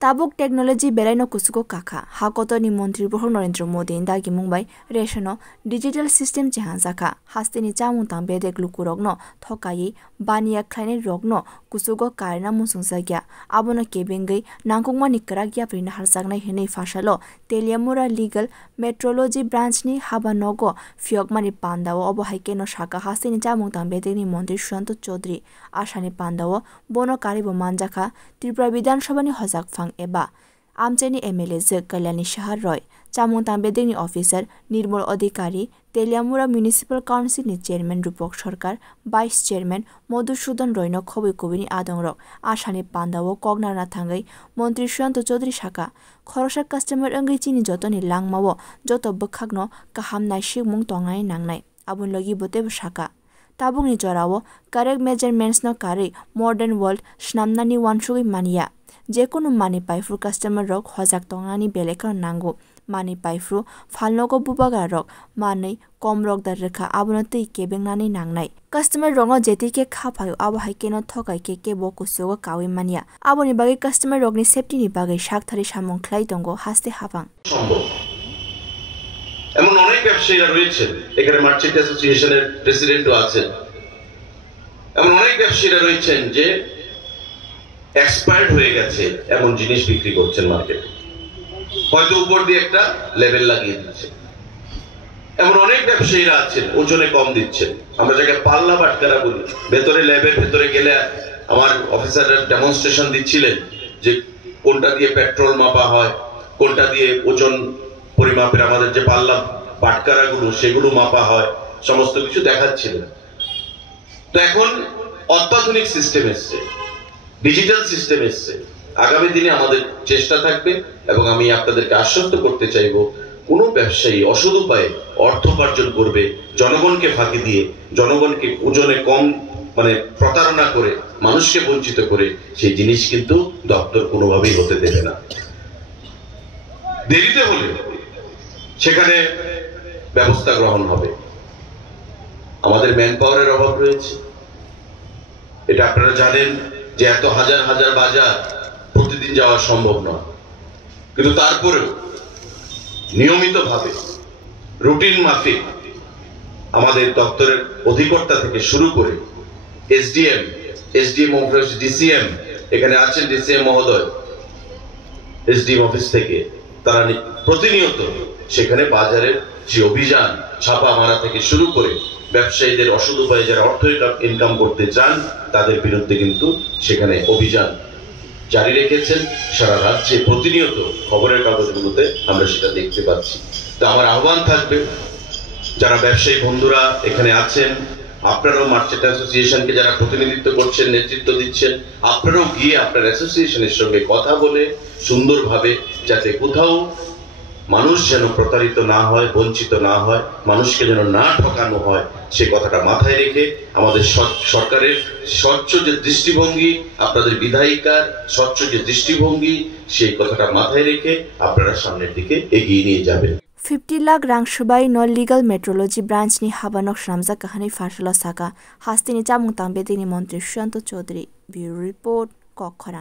Tabuk teknologi belaino kusuko kaka hakotoni Montri Bohong Narendra Modi indagi Mumbai reshono digital system jahanzaka hastini chamung tang bedek lukurogno thokai baniya khlaine rogno kusugo karna musungsagya abono kebengai nangkongmani kragya prina harsagnai henei fashalo Teliamura legal metrology branch ni habanogo fiokmani pandawo obo haikeno shaka hastini chamung tang bedekni Montri Shanto Chaudhary ashani pandawo bono karibo manjaka Tripura Vidhan Sabha ni hojak phang eba amcheni MLA je Kalyani Shahar Roy chamung tang bedekni officer Nirmal Adhikari Teliamura Municipal Council ni chairman Rupok Sarkar vice chairman Madhusudan Roy no khoboi kobini adongrok ashani pandawo kognarna thangai Montri Shanto Chaudhary shaka khorosa customer angai chini jotoni langmawo joto bkhagno kaham naishik mung tongnai nangnai abun logi bote shaka tabungni jorao correct measurements no kari modern world snamnani wansugui mania जेकोनो मानि पाइफ्रु customer रक हजाक तंगानि बेलेकर नांगो मानि पाइफ्रु फालनोको बुबागा रक मानै कम रक दर रेखा आबनतै केबेंनानि नांनाय customer रंग जेतिके खाफायो आबो हाइकेनो थकाय के बकुसोगो कावि मानिया आबोनि बागै कस्टमर रकनि सेफ्टिनि बागै साकथारि सामं ख्लाइ दंगो हास्ते हाबां এমন অনেক ব্যবসায়ীরা রয়েছেন এখানে মার্চেন্ট অ্যাসোসিয়েশনের প্রেসিডেন্টও আছেন এমন অনেক ব্যবসায়ীরা রয়েছেন যে এক্সপায়ার্ড হয়ে গেছে এমন জিনিস বিক্রি করছেন মার্কেটে হয়তো উপর দিয়ে একটা লেভেল লাগিয়ে দিচ্ছেন এমন অনেক ব্যবসায়ীরা আছেন ওজনে কম দিচ্ছেন আমরা যাকে পাল্লা বাটকারা বলি ভেতরে ল্যাবের ভেতরে গেলে আমার অফিসাররা ডেমনস্ট্রেশন দিচ্ছিলেন যে কোনটা দিয়ে পেট্রোল মাপা হয় কোনটা দিয়ে ওজন পরিমাপের আমাদের যে পাল্লা বাটকারাগুলো সেগুলো মাপা হয় সমস্ত কিছু দেখাচ্ছিলেন তো এখন অত্যাধুনিক সিস্টেম এসছে ডিজিটাল সিস্টেম এসছে আগামী দিনে আমাদের চেষ্টা থাকবে এবং আমি আপনাদেরকে আশ্বস্ত করতে চাইব কোনো ব্যবসায়ী অসৎ উপায়ে অর্থ উপার্জন করবে জনগণকে ফাঁকি দিয়ে জনগণকে ওজনে কম মানে প্রতারণা করে মানুষকে বঞ্চিত করে সেই জিনিস কিন্তু দপ্তর কোনোভাবেই হতে দেবে না দেরিতে হলে সেখানে ব্যবস্থা গ্রহণ হবে আমাদের ম্যান পাওয়ারের অভাব রয়েছে এটা আপনারা জানেন যে এত হাজার হাজার বাজার প্রতিদিন যাওয়া সম্ভব নয় কিন্তু তারপরেও নিয়মিতভাবে রুটিন মাফিক আমাদের দপ্তরের অধিকর্তা থেকে শুরু করে এসডিএম অফিস ডিসিএম এখানে আছেন ডিসিএম মহোদয় এসডিএম অফিস থেকে তারা প্রতিনিয়ত সেখানে বাজারের যে অভিযান ছাপা মারা থেকে শুরু করে ব্যবসায়ীদের অসৎ উপায়ে যারা অর্থ ইনকাম করতে চান তাদের বিরুদ্ধে কিন্তু সেখানে অভিযান জারি রেখেছেন সারা রাজ্যে প্রতিনিয়ত খবরের কাগজগুলোতে আমরা সেটা দেখতে পাচ্ছি তো আমার আহ্বান থাকবে যারা ব্যবসায়ী বন্ধুরা এখানে আছেন আপনারাও মার্চেন্ট অ্যাসোসিয়েশনকে যারা প্রতিনিধিত্ব করছেন নেতৃত্ব দিচ্ছেন আপনারাও গিয়ে আপনার অ্যাসোসিয়েশনের সঙ্গে কথা বলে সুন্দরভাবে যাতে কোথাও মানুষ যেন প্রতারিত না হয় বঞ্চিত না হয় মানুষকে যেন না ঠকানো হয় সে কথাটা মাথায় রেখে আমাদের সরকারের স্বচ্ছ যে দৃষ্টিভঙ্গি আপনাদের বিধায়িকার স্বচ্ছ যে দৃষ্টিভঙ্গি সেই কথাটা মাথায় রেখে আপনারা সামনের দিকে এগিয়ে নিয়ে যাবেন 50 लाख रां सुबाई नो लीगल मेट्रोलॉजी ब्रांच नि हाबानक श्रामजा कहानी फारसला साका हास्तिनि चामुंग तांबेदिनि मन्त्री सुशांत चौधरी ब्यूरो रिपोर्ट कखरा